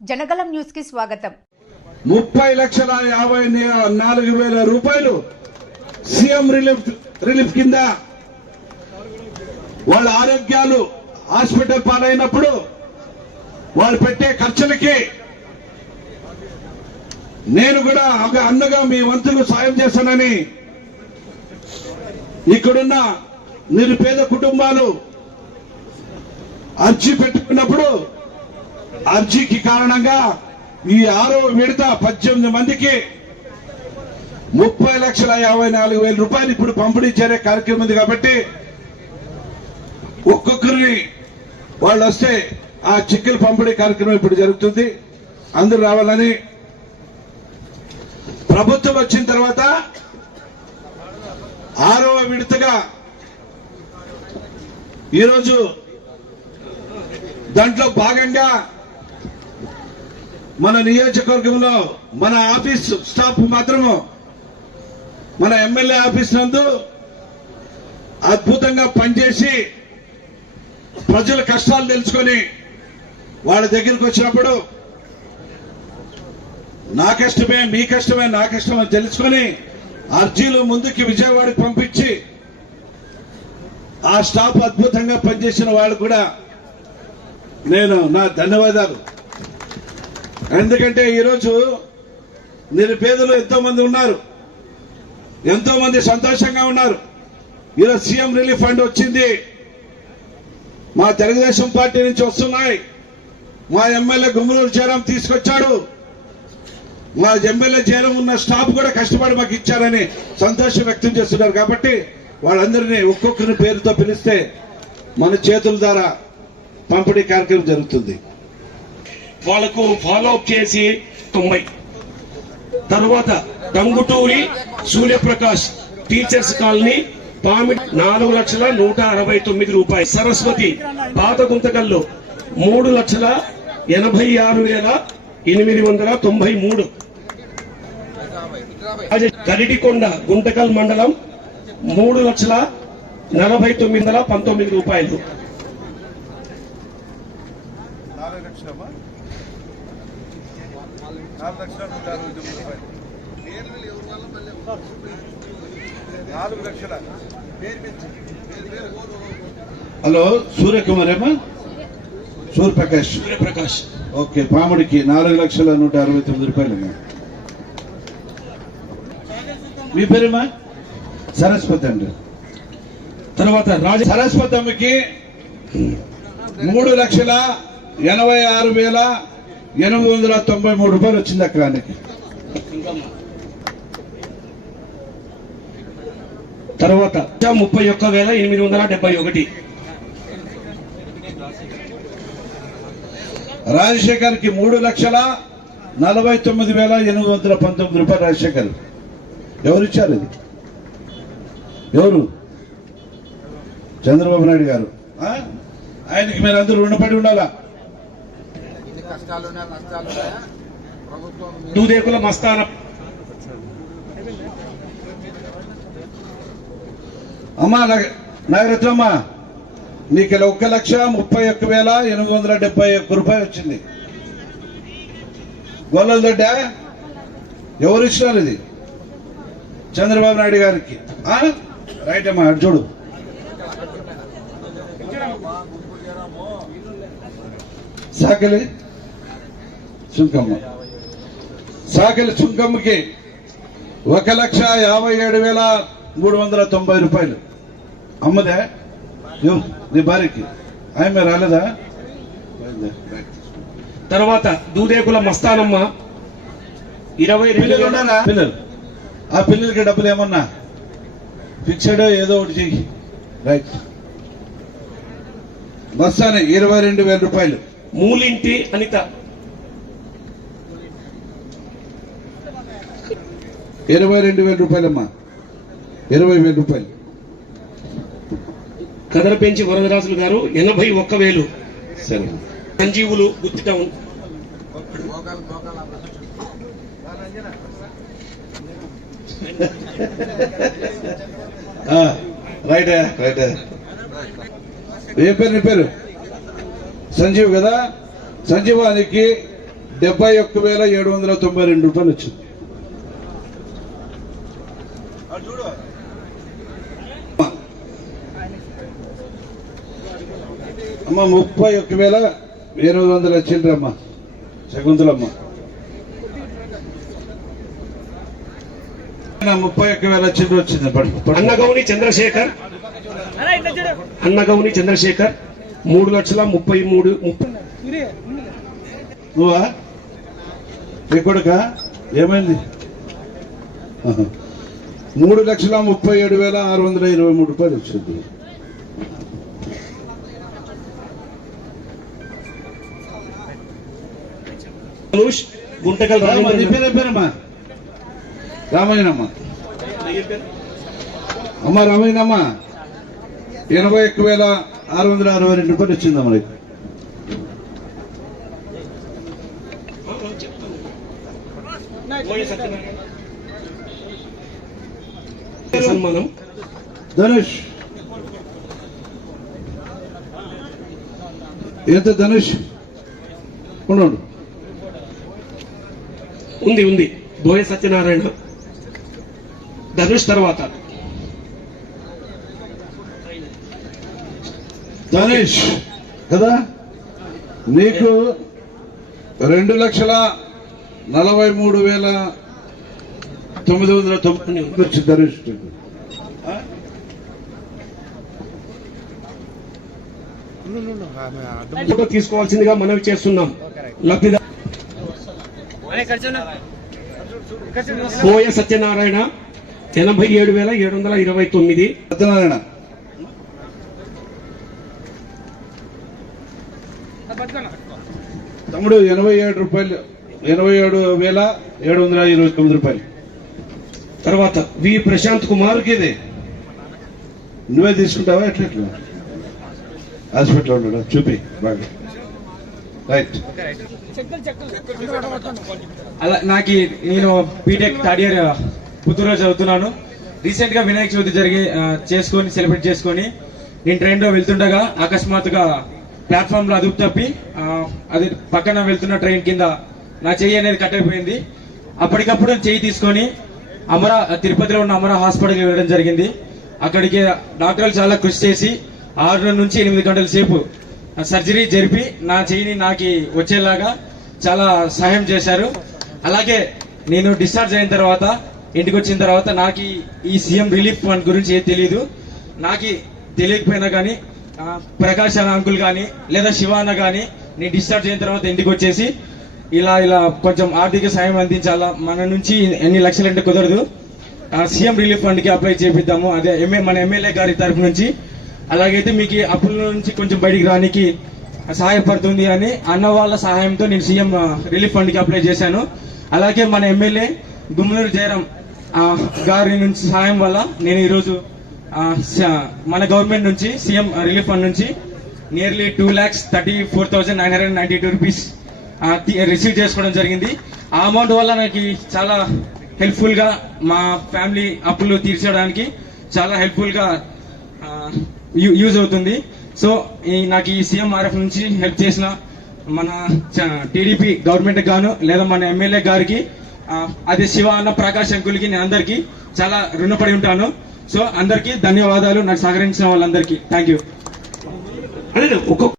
జనగలం న్యూస్కి స్వాగతం. ముప్పై లక్షల యాభై నాలుగు వేల రూపాయలు సీఎం రిలీఫ్ రిలీఫ్ కింద వాళ్ళ ఆరోగ్యాలు హాస్పిటల్ పాలైనప్పుడు వాళ్ళు పెట్టే ఖర్చులకి నేను కూడా ఒక అన్నగా మీ వంతుకు సాయం చేస్తానని ఇక్కడున్న నిరుపేద కుటుంబాలు అర్జీ పెట్టుకున్నప్పుడు అర్జీకి కారణంగా ఈ ఆరో విడత పద్దెనిమిది మందికి ముప్పై లక్షల యాభై నాలుగు వేల రూపాయలు ఇప్పుడు పంపిణీ చేరే కార్యక్రమం ఉంది కాబట్టి ఒక్కొక్కరిని వాళ్ళు వస్తే ఆ చిక్కుల పంపిణీ కార్యక్రమం ఇప్పుడు జరుగుతుంది. అందరూ రావాలని ప్రభుత్వం వచ్చిన తర్వాత ఆరవ విడతగా ఈరోజు దాంట్లో భాగంగా మన నియోజకవర్గంలో మన ఆఫీస్ స్టాఫ్ మాత్రము మన ఎమ్మెల్యే ఆఫీస్ నందు అద్భుతంగా పనిచేసి ప్రజల కష్టాలు తెలుసుకొని వాళ్ళ దగ్గరికి వచ్చినప్పుడు నా కష్టమే మీ కష్టమే నా కష్టమే తెలుసుకొని అర్జీలు ముందుకి విజయవాడకి పంపించి ఆ స్టాఫ్ అద్భుతంగా పనిచేసిన వాళ్ళు కూడా నేను నా ధన్యవాదాలు. ఎందుకంటే ఈరోజు నిరుపేదలు ఎంతో మంది ఉన్నారు. ఎంతో మంది సంతోషంగా ఉన్నారు. ఈరోజు సీఎం రిలీఫ్ ఫండ్ వచ్చింది. మా తెలుగుదేశం పార్టీ నుంచి వస్తున్నాయి. మా ఎమ్మెల్యే గుమ్మలూరు జయరాం తీసుకొచ్చాడు. మా ఎమ్మెల్యే జయరాం ఉన్న స్టాఫ్ కూడా కష్టపడి మాకు ఇచ్చారని సంతోషం వ్యక్తం చేస్తున్నారు. కాబట్టి వాళ్ళందరినీ ఒక్కొక్కరి పేరుతో పిలిస్తే మన చేతుల ద్వారా పంపిణీ కార్యక్రమం జరుగుతుంది. వాళ్ళకు ఫాలో అప్ చేసి తొంభై. తర్వాత టంగుటూరి సూర్యప్రకాష్ టీచర్స్ కాలనీ పామి నాలుగు లక్షల నూట అరవై తొమ్మిది రూపాయలు. సరస్వతి పాత గుంతకల్లో మూడు లక్షల ఎనభై ఆరు వేల ఎనిమిది వందల తొంభై మూడు. కరిటికొండ గుంటకల్ మండలం మూడు లక్షల నలభై తొమ్మిది వందల పంతొమ్మిది రూపాయలు నాలుగు లక్షలమ్మా నాలుగు లక్షల నూట అరవై తొమ్మిది రూపాయలు నాలుగు లక్షల హలో సూర్యకుమార్ ఏమా? సూర్యప్రకాష్. సూర్యప్రకాష్. ఓకే పాముడికి నాలుగు లక్షల నూట అరవై తొమ్మిది రూపాయలు మీ పేరేమా? సరస్వతి అండి. తర్వాత రాజ సరస్వతి అమ్మకి మూడు లక్షల ఎనభై ఆరు వేల ఎనిమిది వందల తొంభై మూడు రూపాయలు వచ్చింది అక్కడానికి తర్వాత ముప్పై ఒక్క వేల ఎనిమిది వందల డెబ్బై ఒకటి. రాజశేఖర్కి మూడు లక్షల నలభై తొమ్మిది వేల ఎనిమిది వందల పంతొమ్మిది రూపాయలు రాజశేఖర్. ఎవరు ఇచ్చారు ఇది? ఎవరు? చంద్రబాబు నాయుడు గారు. ఆయనకి మీరు అందరూ రుణపడి ఉండాలా ఎన్ని కష్టాలున్నా నష్టాలున్నా ప్రభుత్వం మీ- దూదేకుల మస్తాన. అమ్మా నగ- నాగరత్నమ్మ నీకు ఇలా ఒక్క లక్ష ముప్పై ఒక్క వేల ఎనిమిది వందల డెబ్బై ఒక్క రూపాయలు వచ్చింది. గొల్లల దొడ్డ? ఎవరు ఇచ్చినారు ఇది? చంద్రబాబు నాయుడు గారికి. ఆ? రైట్ అమ్మా అటు చూడు. సాకలి. సుంకమ్మ. సాకలి సుంకమ్మకి ఒక లక్ష యాభై ఏడు వేల మూడు వందల తొంభై రూపాయలు. అమ్మదే? నీ భార్యకి. ఆమె రాలేదా? తర్వాత దూదేకుల మస్తానమ్మ ఇరవై పిల్లలు ఉన్నారా? పిల్లలు. ఆ పిల్లలకి డబ్బులు ఏమన్నా? ఫిక్స్డ్ ఏదో ఒకటి చెయ్యి. రైట్ మస్తానే ఇరవై రెండు వేల రూపాయలు. మూలింటి అనిత. ఇరవై రెండు వేల రూపాయలమ్మా. ఇరవై వేల రూపాయలు. కదరపెంచి వరదరాజులు గారు ఎనభై ఒక్క వేలు. సరే. సంజీవులు. ఆ, రైట్ రైట్. ఏ పేరు నీ పేరు? సంజీవ్ కదా? సంజీవానికి డెబ్బై ఒక్క వేల ఏడు వందల తొంభై రెండు రూపాయలు వచ్చింది అది చూడు అమ్మ ముప్పై ఒక్క వేల ఎనిమిది వందల చిల్లరమ్మ శకుంతలమ్మ. ముప్పై ఒక్క వేల చిల్లర వచ్చింది. అన్నగౌని చంద్రశేఖర్. అన్నగౌని చంద్రశేఖర్. మూడు లక్షల ముప్పై మూడు ముప్పై నువ్వా? నీ కొడుక? ఏమైంది. మూడు లక్షల ముప్పై ఏడు వేల ఆరు వందల ఇరవై మూడు రూపాయలు వచ్చింది. ధనుష్ గుంటకల్ రామ, నీ రామేంద్ర పేరు ఏం పేరమ్మా? రామయ్యనమ్మ. అమ్మ రామయ్యనమ్మ. ఎనభై ఒక్క వేల ఆరు వందల అరవై రెండు రూపాయలు వచ్చిందమ్మ నీకు. సన్మానం. ధనుష్. ఎంత ధనుష్? ఉన్నాడు ఉంది ఉంది. బోయ సత్యనారాయణ. ధనుష్ తర్వాత. ధనుష్ కదా? నీకు రెండు లక్షల నలభై మూడు వేల తొమ్మిది వందల తొంభై వచ్చి ధనుష్ ఫోటో తీసుకోవాల్సిందిగా మనవి చేస్తున్నాం. లబ్ధిదారు బోయ సత్యనారాయణ ఎనభై ఏడు వేల ఏడు వందల ఇరవై తొమ్మిది. సత్యనారాయణ. తమ్ముడు ఎనభై ఏడు రూపాయలు ఎనభై ఏడు వేల ఏడు వందల ఇరవై తొమ్మిది రూపాయలు. తర్వాత వి ప్రశాంత్ కుమార్ ఇది. నువ్వే తీసుకుంటావా ఎట్లా ఎట్లా? హాస్పిటల్ ఉన్నాడు? చూపి బాగా. రైట్ అలా నాకు నేను బీటెక్ థర్డ్ ఇయర్ పుత్తూరులో చదువుతున్నాను. రీసెంట్గా వినాయక చవితి జరిగి uh, చేసుకొని సెలబ్రేట్ చేసుకొని నేను ట్రైన్లో వెళ్తుండగా అకస్మాత్తుగా ప్లాట్ఫామ్లో అదుపు తప్పి uh, అది పక్కన వెళ్తున్న ట్రైన్ కింద నా చెయ్యి అనేది కట్ అయిపోయింది. అప్పటికప్పుడు చెయ్యి తీసుకొని అమర తిరుపతిలో ఉన్న అమర హాస్పిటల్కి వెళ్ళడం జరిగింది. అక్కడికి డాక్టర్లు చాలా కృషి చేసి ఆరు నుంచి ఎనిమిది గంటల సేపు సర్జరీ జరిపి నా చెయ్యిని నాకు వచ్చేలాగా చాలా సహాయం చేశారు. అలాగే నేను డిశ్చార్జ్ అయిన తర్వాత ఇంటికి వచ్చిన తర్వాత నాకు ఈ- సీఎం రిలీఫ్ ఫండ్ గురించి ఏం తెలియదు నాకు తెలియకపోయినా కానీ ఆ, ప్రకాష్ అన్న అంకుల్ కానీ లేదా శివ అన్న కానీ నేను డిశ్చార్జ్ అయిన తర్వాత ఇంటికి వచ్చేసి ఇలా ఇలా కొంచెం ఆర్థిక సాయం అందించాలా? మన నుంచి ఎన్ని లక్షలు అంటే కుదరదు. ఆ, సీఎం రిలీఫ్ ఫండ్కి అప్లై చేపిద్దాము. అదే ఎంఏ మన ఎమ్మెల్యే గారి తరఫు నుంచి అలాగైతే మీకు అప్పుల నుంచి కొంచెం బయటికి రానికి సహాయపడుతుంది అని అన్న వాళ్ళ సహాయంతో నేను సీఎం రిలీఫ్ ఫండ్కి అప్లై చేశాను. అలాగే మన ఎమ్మెల్యే గుమ్మనూరు జయరాం గారి నుంచి సహాయం వల్ల నేను ఈరోజు స- మన గవర్నమెంట్ నుంచి సీఎం రిలీఫ్ ఫండ్ నుంచి nearly two lakhs thirty four thousand nine hundred ninety two rupees receive చేసుకోవడం జరిగింది. ఆ అమౌంట్ వల్ల నాకు చాలా హెల్ప్ఫుల్గా మా ఫ్యామిలీ అప్పులు తీర్చడానికి చాలా హెల్ప్ఫుల్గా యూజ్ అవుతుంది. సో ఈ నాకు ఈ సీఎంఆర్ఎఫ్ నుంచి హెల్ప్ చేసిన మన టీడీపీ గవర్నమెంట్ గాను లేదా మన ఎమ్మెల్యే గారికి అది అదే శివ అన్న ప్రకాష్ అంకుల్కి నేను అందరికీ చాలా రుణపడి ఉంటాను. సో అందరికీ ధన్యవాదాలు. నాకు సహకరించిన వాళ్ళందరికీ. Thank you. ఒక్కొక్క